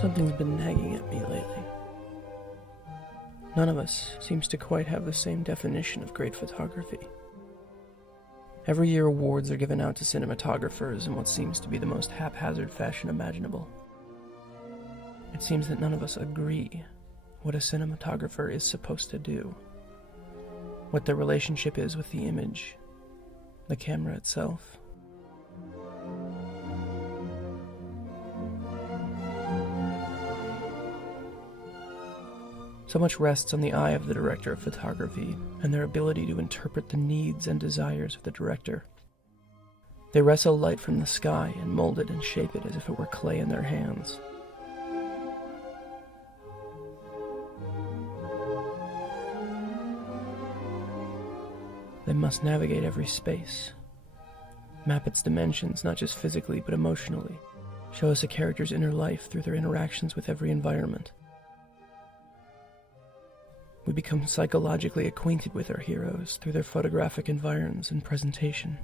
Something's been nagging at me lately. None of us seems to quite have the same definition of great photography. Every year awards are given out to cinematographers in what seems to be the most haphazard fashion imaginable. It seems that none of us agree what a cinematographer is supposed to do, what their relationship is with the image, the camera itself. So much rests on the eye of the director of photography and their ability to interpret the needs and desires of the director. They wrestle light from the sky and mold it and shape it as if it were clay in their hands. They must navigate every space, map its dimensions not just physically but emotionally, show us a character's inner life through their interactions with every environment. We become psychologically acquainted with our heroes through their photographic environs and presentation.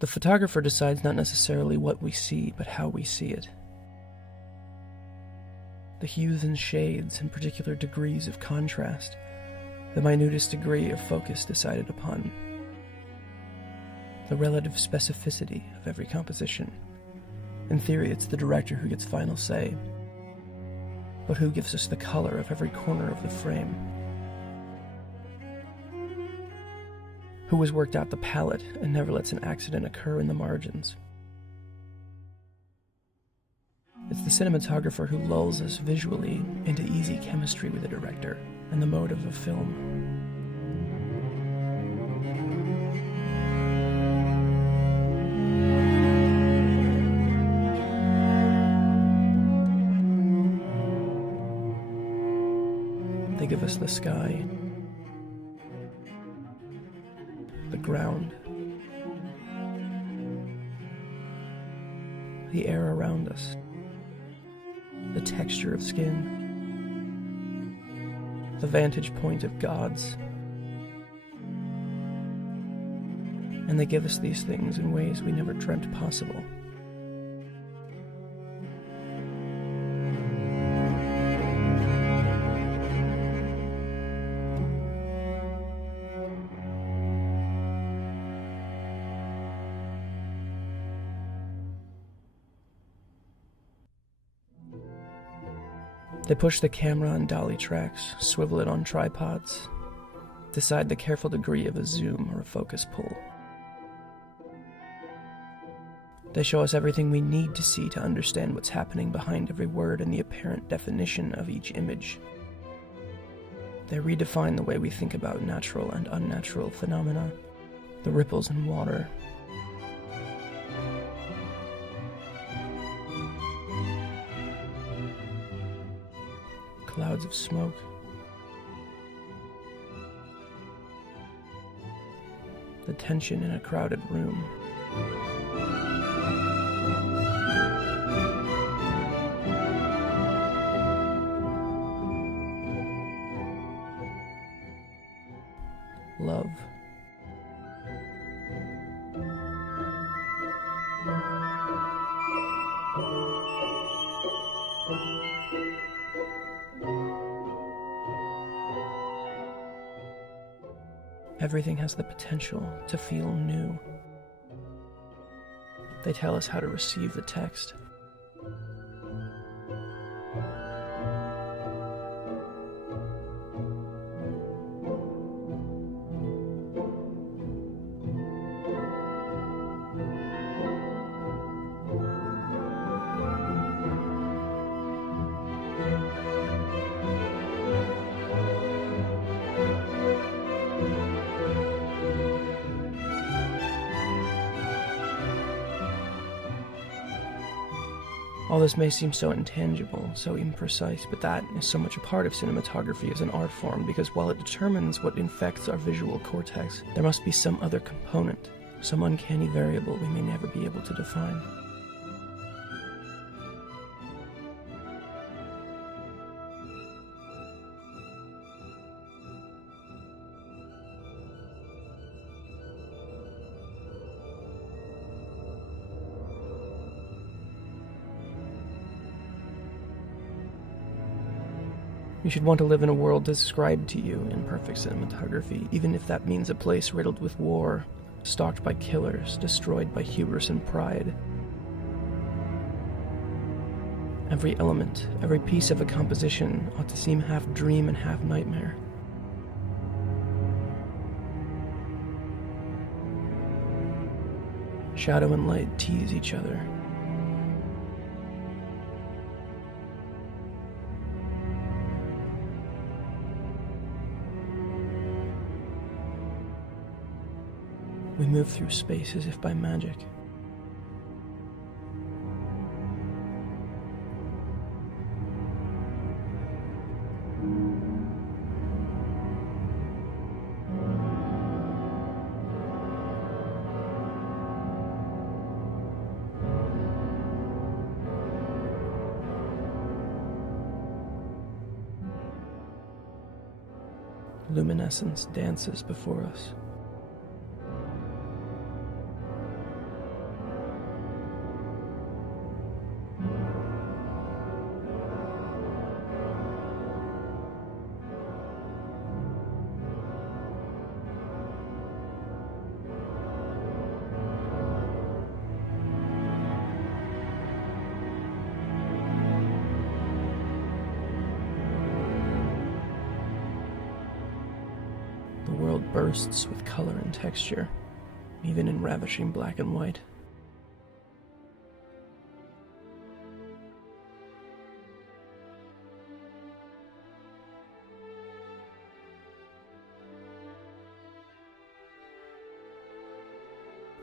The photographer decides not necessarily what we see, but how we see it. The hues and shades and particular degrees of contrast, the minutest degree of focus decided upon, the relative specificity of every composition. In theory, it's the director who gets final say, but who gives us the color of every corner of the frame? Who has worked out the palette and never lets an accident occur in the margins? It's the cinematographer who lulls us visually into easy chemistry with the director and the mode of a film. They give us the sky, the ground, the air around us, the texture of skin, the vantage point of gods. And they give us these things in ways we never dreamt possible. They push the camera on dolly tracks, swivel it on tripods, decide the careful degree of a zoom or a focus pull. They show us everything we need to see to understand what's happening behind every word and the apparent definition of each image. They redefine the way we think about natural and unnatural phenomena, the ripples in water, clouds of smoke, the tension in a crowded room. Love. Everything has the potential to feel new. They tell us how to receive the text. All this may seem so intangible, so imprecise, but that is so much a part of cinematography as an art form, because while it determines what infects our visual cortex, there must be some other component, some uncanny variable we may never be able to define. You should want to live in a world described to you in perfect cinematography, even if that means a place riddled with war, stalked by killers, destroyed by hubris and pride. Every element, every piece of a composition ought to seem half dream and half nightmare. Shadow and light tease each other. We move through space as if by magic. Luminescence dances before us. The world bursts with color and texture, even in ravishing black and white.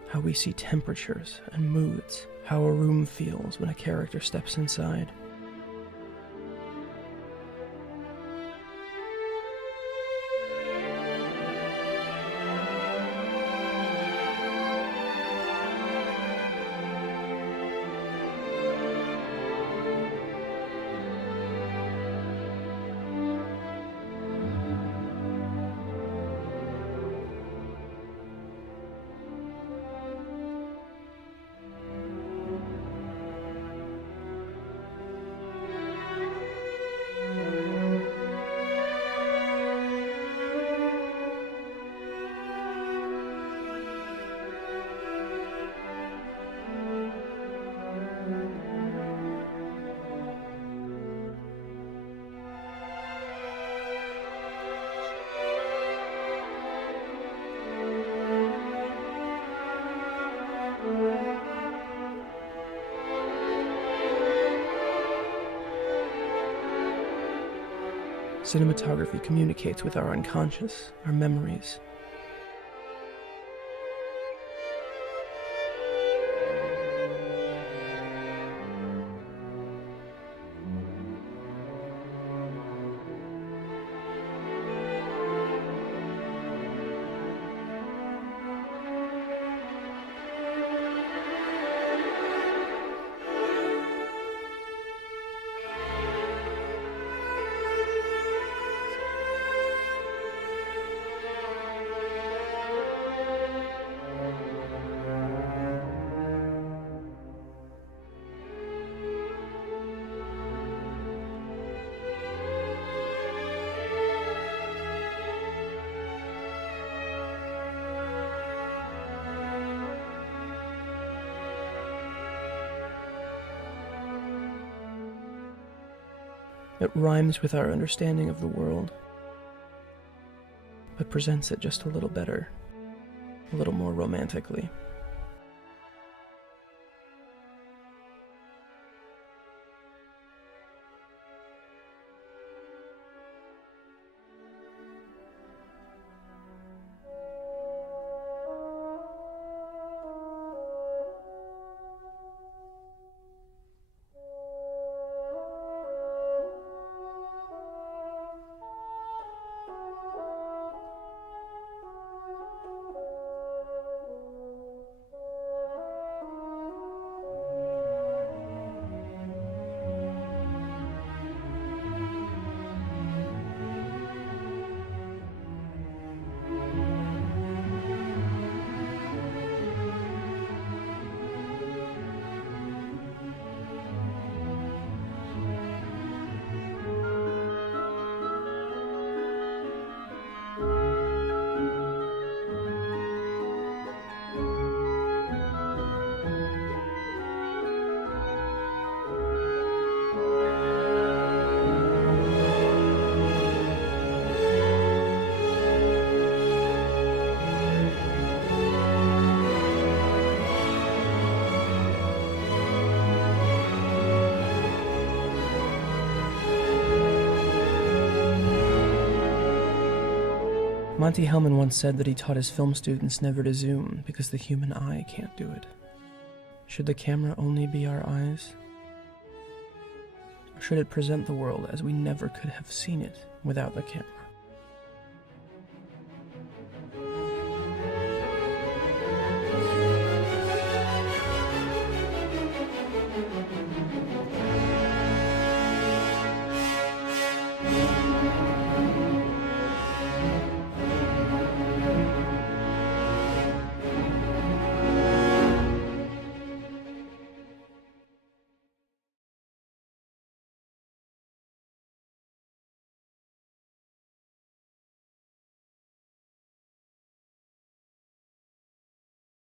How we see temperatures and moods, how a room feels when a character steps inside. Cinematography communicates with our unconscious, our memories. It rhymes with our understanding of the world, but presents it just a little better, a little more romantically. Monty Hellman once said that he taught his film students never to zoom because the human eye can't do it. Should the camera only be our eyes? Or should it present the world as we never could have seen it without the camera?